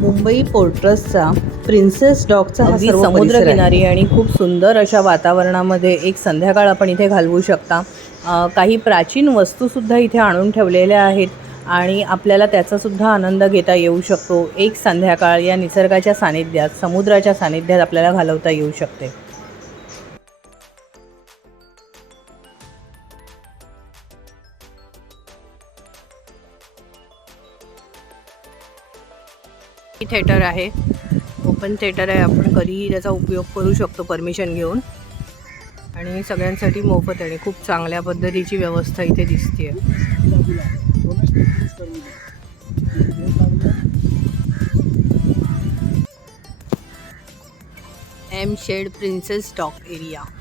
Mumbai पोर्ट्रसचा princess डॉगचा हा सर्व. समुद्रकिनारी आणि खूप सुंदर अशा वातावरणामध्ये एक संध्याकाळ आपण इथे घालवू शकता. काही प्राचीन वस्तूसुद्धा इथे आणून ठेवलेल्या आहेत आणि आपल्याला त्याचासुद्धा आनंद घेता येऊ शकतो. एक संध्याकाळ या निसर्गाच्या सानिध्यात समुद्राच्या सानिध्यात आपल्याला घालवता येऊ शकते. थिएटर आहे. ओपन थिएटर आहे. आपण कधीही त्याचा उपयोग करू शकतो परमिशन घेऊन. आणि सगळ्यांसाठी मोफत आणि खूप चांगल्या पद्धतीची व्यवस्था इथे दिसते M shed Princess dock area हा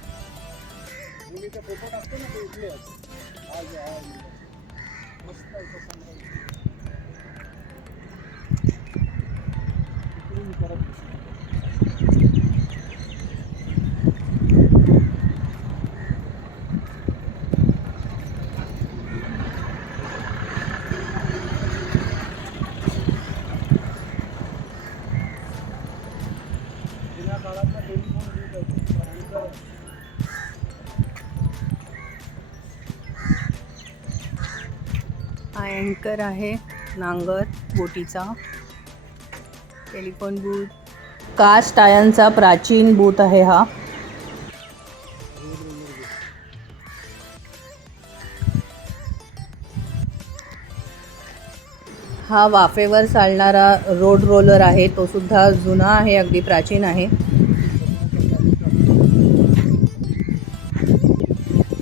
अँकर आहे नांगर बोटीचा. Telephone booth. कास्ट आयनचा प्राचीन बूथ आहे हा. हा वाफेवर चालणारा रोड रोलर आहे. तो सुद्धा जुना आहे अगदी प्राचीन आहे.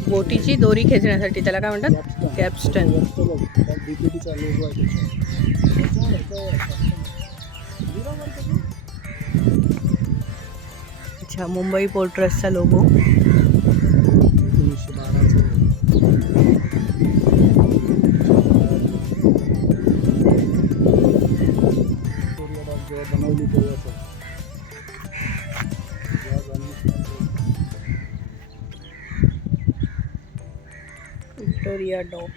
बोटीची दोरी खेचण्यासाठी त्याला काय म्हणतात? कॅपस्टन. अच्छा मुंबई पोर्ट ट्रस्टचा logo Victoria dock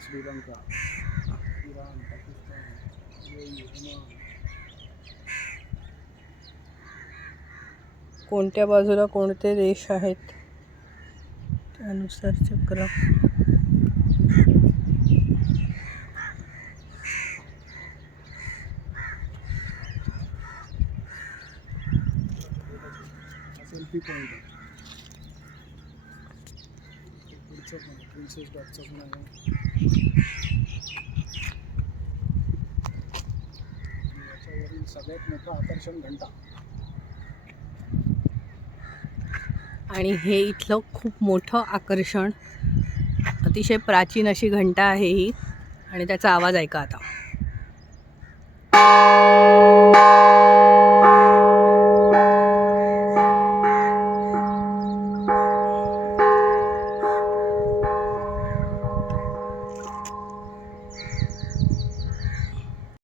Sri Lanka Iran Pakistan कोणत्या बाजूला कोणते देश आहेत? त्यानुसार चक्र. सेल्फी पॉईंट आहे. पुढचं पण प्रिन्सेस डॉगचं पण आहे. याच्यावरील सगळ्यात मोठं आकर्षण घंटा. आणि हे इथलं खूप मोठं आकर्षण अतिशय प्राचीन अशी घंटा आहे ही. आणि त्याचा आवाज ऐका आता.